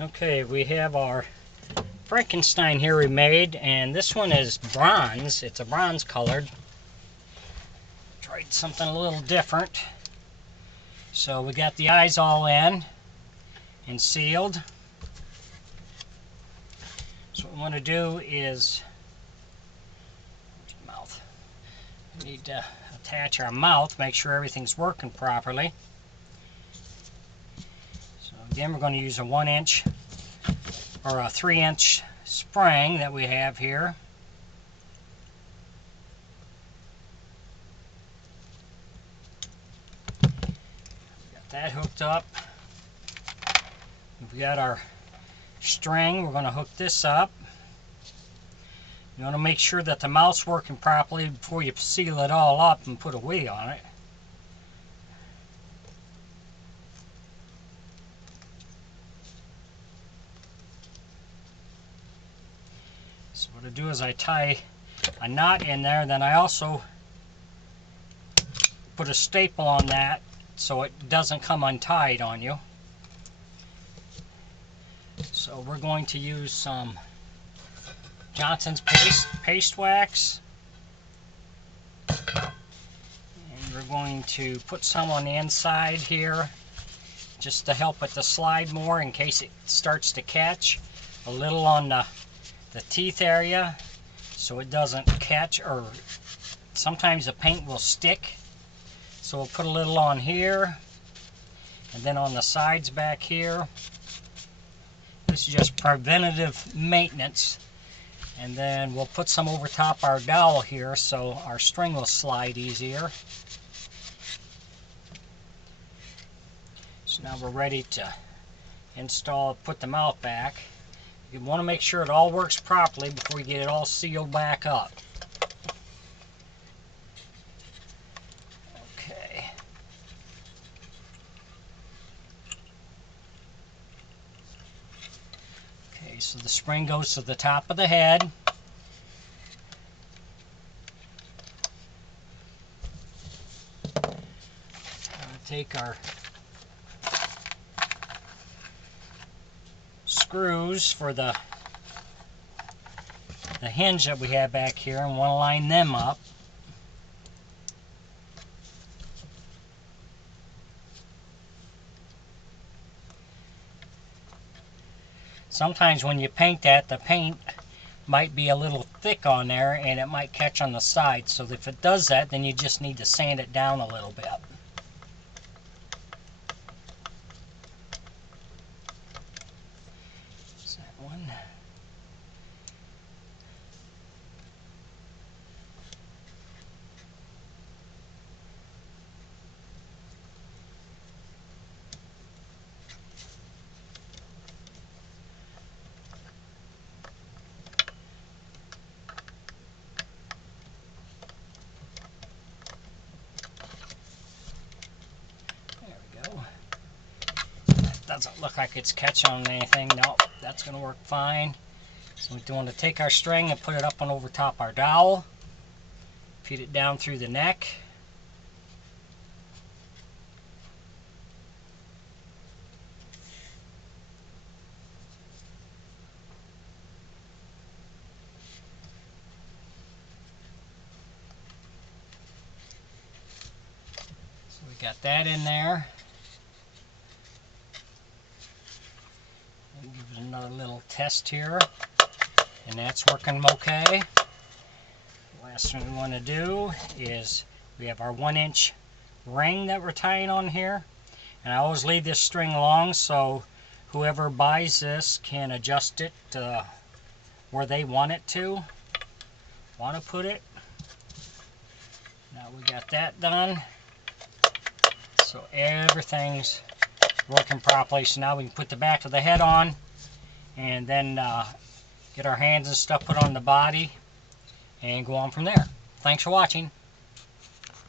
Okay, we have our Frankenstein here we made, and this one is bronze. It's a bronze colored. Tried something a little different. So we got the eyes all in and sealed. So what we want to do is mouth. We need to attach our mouth, make sure everything's working properly. So again, we're going to use a 1-inch or a 3-inch spring that we have here. Got that hooked up. We've got our string. We're going to hook this up. You want to make sure that the mouth's working properly before you seal it all up and put a wheel on it. So what I do is I tie a knot in there, then I also put a staple on that so it doesn't come untied on you. So we're going to use some Johnson's paste wax, and we're going to put some on the inside here just to help it to slide more in case it starts to catch. A little on the teeth area so it doesn't catch, or sometimes the paint will stick. So we'll put a little on here and then on the sides back here. This is just preventative maintenance. And then we'll put some over top our dowel here so our string will slide easier. So now we're ready to install, put the mouth back. You want to make sure it all works properly before you get it all sealed back up. Okay. Okay, so the spring goes to the top of the head. Take our screws for the hinge that we have back here, and want to line them up. Sometimes when you paint that, the paint might be a little thick on there and it might catch on the side. So if it does that, then you just need to sand it down a little bit. Is that one? Doesn't look like it's catching on anything. Nope, that's going to work fine. So we want to take our string and put it up on over top our dowel. Feed it down through the neck. So we got that in there. Give it another little test here, and that's working okay. Last thing we want to do is we have our 1-inch ring that we're tying on here, and I always leave this string long so whoever buys this can adjust it to where they want to put it. Now we got that done, so everything's working properly. So now we can put the back of the head on and then get our hands and stuff put on the body and go on from there. Thanks for watching.